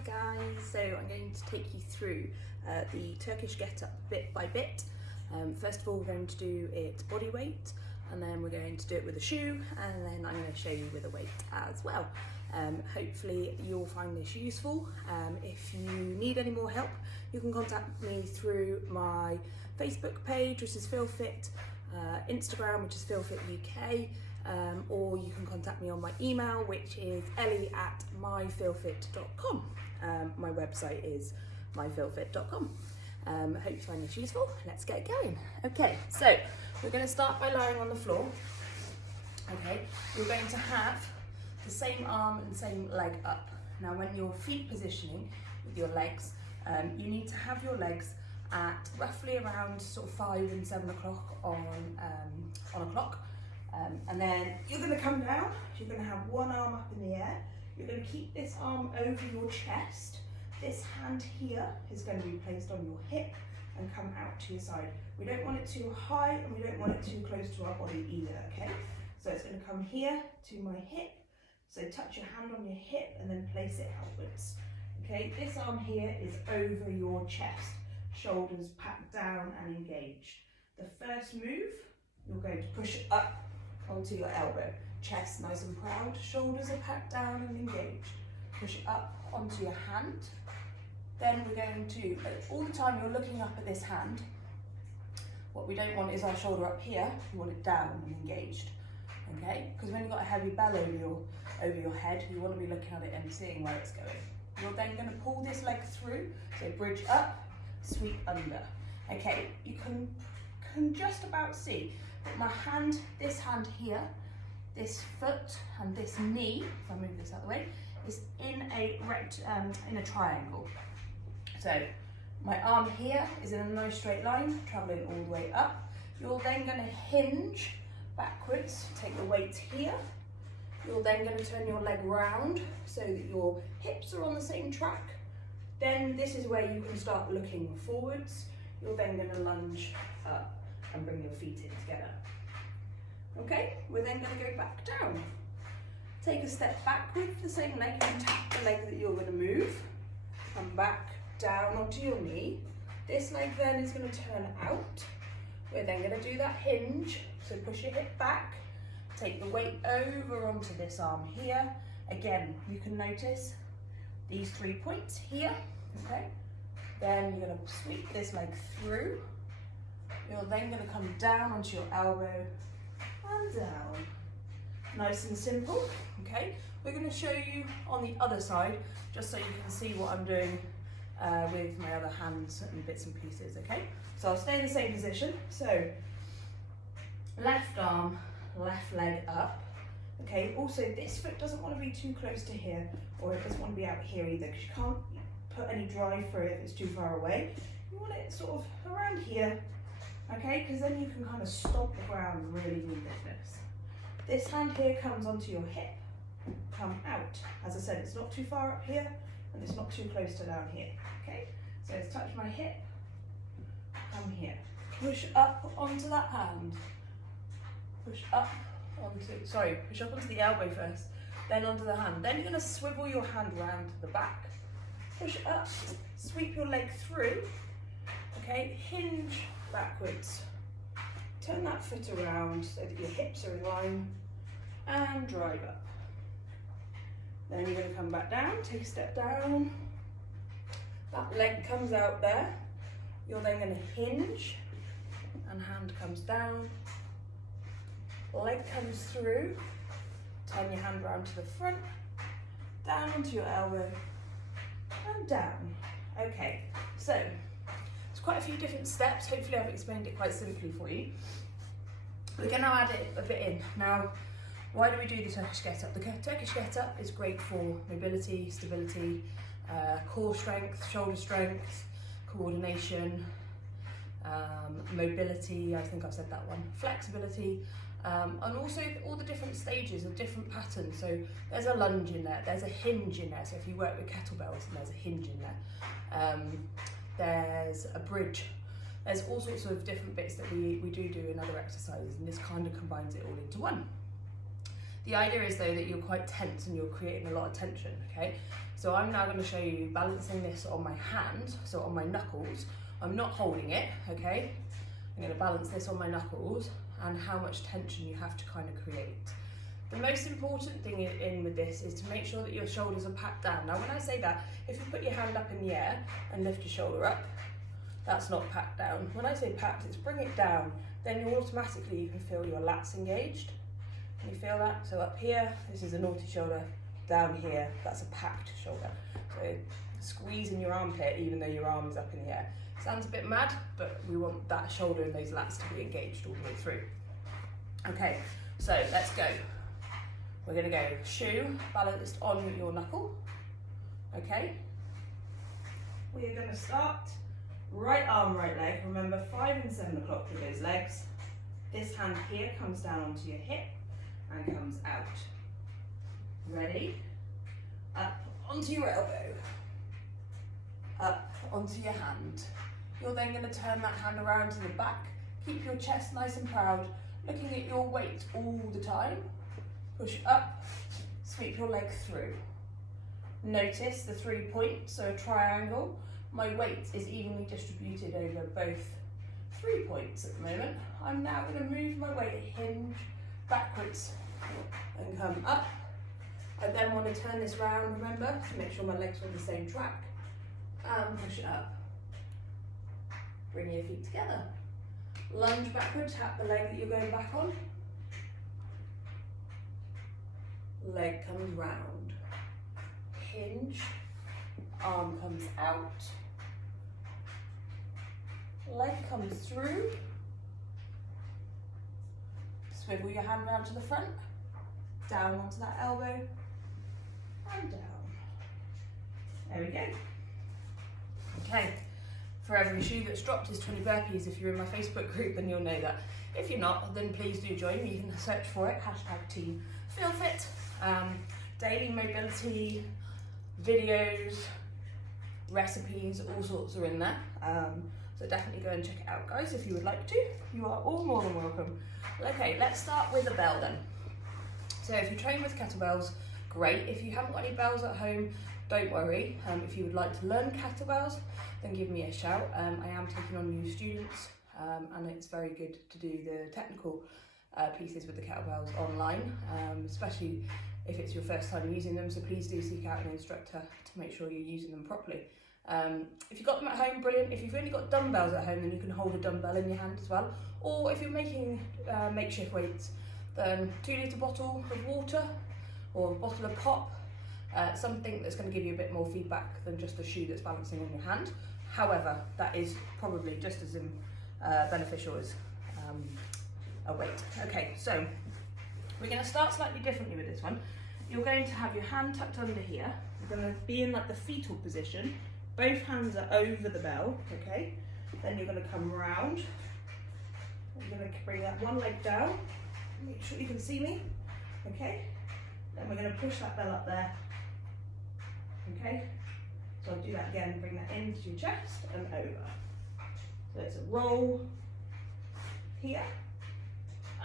Hi guys, so I'm going to take you through the Turkish get up bit by bit. First of all, we're going to do it body weight, and then we're going to do it with a shoe, and then I'm going to show you with a weight as well. Hopefully you'll find this useful. If you need any more help, you can contact me through my Facebook page, which is Feel Fit, Instagram, which is Feel Fit UK, or you can contact me on my email, which is ellie@myfeelfit.com. My website is myfeelfit.com. Hope you find this useful. Let's get going. Okay, so we're going to start by lying on the floor. Okay, you're going to have the same arm and same leg up. Now, when you're feet positioning with your legs, you need to have your legs at roughly around sort of 5 and 7 o'clock on a clock. And then you're going to come down. You're going to have one arm up in the air. You're going to keep this arm over your chest. This hand here is going to be placed on your hip and come out to your side. We don't want it too high and we don't want it too close to our body either, okay? So it's going to come here to my hip. So touch your hand on your hip and then place it outwards. Okay, this arm here is over your chest. Shoulders packed down and engaged. The first move, you're going to push it up onto your elbow. Chest nice and proud, shoulders are packed down and engaged. Push it up onto your hand. Then we're going to, all the time you're looking up at this hand, what we don't want is our shoulder up here, we want it down and engaged. Okay, because when you've got a heavy bell over your head, you want to be looking at it and seeing where it's going. You're then going to pull this leg through, so bridge up, sweep under. Okay, you can just about see that my hand, this hand here, this foot and this knee, if I move this out of the way, is in a triangle. So my arm here is in a nice straight line, traveling all the way up. You're then going to hinge backwards, take the weight here. You're then going to turn your leg round so that your hips are on the same track. Then this is where you can start looking forwards. You're then going to lunge up and bring your feet in together. Okay, we're then going to go back down. Take a step back with the same leg and tap the leg that you're going to move. Come back down onto your knee. This leg then is going to turn out. We're then going to do that hinge. So push your hip back. Take the weight over onto this arm here. Again, you can notice these 3 points here. Okay. Then you're going to sweep this leg through. You're then going to come down onto your elbow and down. Nice and simple. Okay. We're going to show you on the other side, just so you can see what I'm doing with my other hands and bits and pieces. Okay. So I'll stay in the same position. So left arm, left leg up. Okay. Also, this foot doesn't want to be too close to here, or it doesn't want to be out here either, because you can't put any drive through it if it's too far away. You want it sort of around here, okay, because then you can kind of stomp the ground and really do business. This hand here comes onto your hip, come out. As I said, it's not too far up here and it's not too close to down here, okay? So let's touch my hip, come here. Push up onto that hand. Push up onto the elbow first, then onto the hand. Then you're going to swivel your hand round to the back. Push up, sweep your leg through, okay, hinge backwards. Turn that foot around so that your hips are in line and drive up. Then you're going to come back down, take a step down. That leg comes out there. You're then going to hinge and hand comes down. Leg comes through. Turn your hand round to the front, down onto your elbow and down. Okay, so it's quite a few different steps. Hopefully I've explained it quite simply for you. We're going to add it a bit in. Now, why do we do the Turkish get up? The Turkish get up is great for mobility, stability, core strength, shoulder strength, coordination, mobility, I think I've said that one, flexibility, and also all the different stages of different patterns. So there's a lunge in there, there's a hinge in there. So if you work with kettlebells, and there's a hinge in there. There's a bridge. There's all sorts of different bits that we do in other exercises, and this kind of combines it all into one. The idea is though that you're quite tense and you're creating a lot of tension, okay? So I'm now going to show you balancing this on my hand, so on my knuckles. I'm not holding it, okay? I'm going to balance this on my knuckles and how much tension you have to kind of create. The most important thing in with this is to make sure that your shoulders are packed down. Now when I say that, if you put your hand up in the air and lift your shoulder up, that's not packed down. When I say packed, it's bring it down. Then you automatically, you can feel your lats engaged. Can you feel that? So up here, this is a naughty shoulder. Down here, that's a packed shoulder. So squeezing your armpit even though your arm is up in the air. Sounds a bit mad, but we want that shoulder and those lats to be engaged all the way through. Okay, so let's go. We're gonna go shoe balanced on your knuckle. Okay. We are gonna start right arm, right leg. Remember 5 and 7 o'clock with those legs. This hand here comes down onto your hip and comes out. Ready? Up onto your elbow. Up onto your hand. You're then going to turn that hand around to the back. Keep your chest nice and proud, looking at your weight all the time. Push up, sweep your leg through. Notice the 3 points, so a triangle. My weight is evenly distributed over both 3 points at the moment. I'm now going to move my weight, hinge backwards and come up. I then want to turn this round, remember, to make sure my legs are on the same track. And push it up. Bring your feet together. Lunge backwards, tap the leg that you're going back on. Leg comes round. Hinge. Arm comes out. Leg comes through. Swivel your hand round to the front. Down onto that elbow. And down. There we go. Okay. For every shoe that's dropped is 20 burpees. If you're in my Facebook group, then you'll know that. If you're not, then please do join me. You can search for it, #Team Feel Fit. Daily mobility, videos, recipes, all sorts are in there. So definitely go and check it out, guys, if you would like to. You are all more than welcome. Okay, let's start with a bell then. So if you train with kettlebells, great. If you haven't got any bells at home, don't worry. If you would like to learn kettlebells, then give me a shout. I am taking on new students, and it's very good to do the technical pieces with the kettlebells online, especially if it's your first time using them. So please do seek out an instructor to make sure you're using them properly. If you've got them at home, brilliant. If you've only got dumbbells at home, then you can hold a dumbbell in your hand as well. Or if you're making makeshift weights, then 2-litre bottle of water or a bottle of pop, something that's going to give you a bit more feedback than just a shoe that's balancing on your hand. However, that is probably just as beneficial as a weight. Okay, so we're going to start slightly differently with this one. You're going to have your hand tucked under here. You're going to be in like the fetal position. Both hands are over the bell, okay? Then you're going to come round. You're going to bring that one leg down. Make sure you can see me, okay? Then we're going to push that bell up there, okay? So I'll do that again, bring that into your chest and over. So it's a roll here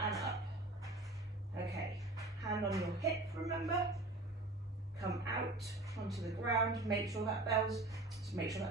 and up. Okay, hand on your hip, remember? Come out onto the ground, make sure that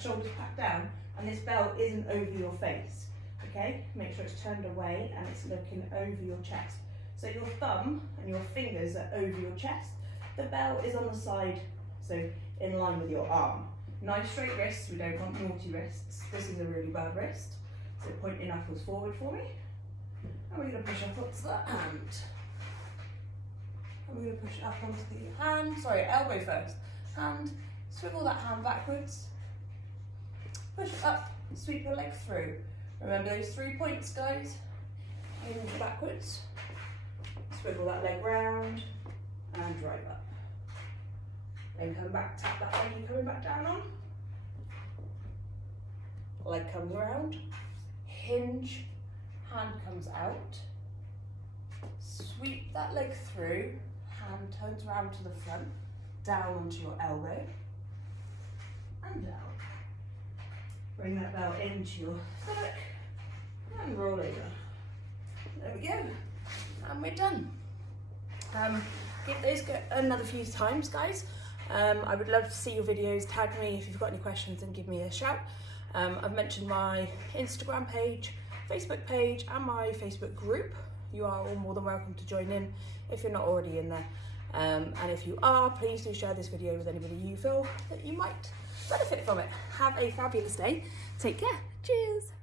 shoulder's packed down, and this bell isn't over your face, okay? Make sure it's turned away and it's looking over your chest. So your thumb and your fingers are over your chest. The bell is on the side, so in line with your arm. Nice straight wrists, we don't want naughty wrists. This is a really bad wrist. So point your knuckles forward for me. And we're going to push up onto that hand. And we're going to push up onto the hand, elbow first. Hand, swivel that hand backwards. Push it up, sweep your leg through. Remember those 3 points, guys. Hinge backwards. Swivel that leg round and drive up. Then come back, tap that leg you're coming back down on. Leg comes around, hinge, hand comes out. Sweep that leg through, hand turns around to the front, down onto your elbow, and down. Bring that bell into your stomach, and roll over. There we go. And we're done. give those another few times, guys. I would love to see your videos. Tag me if you've got any questions and give me a shout. I've mentioned my Instagram page, Facebook page, and my Facebook group. You are all more than welcome to join in if you're not already in there. And if you are, please do share this video with anybody you feel that you might benefit from it. Have a fabulous day. Take care. Cheers.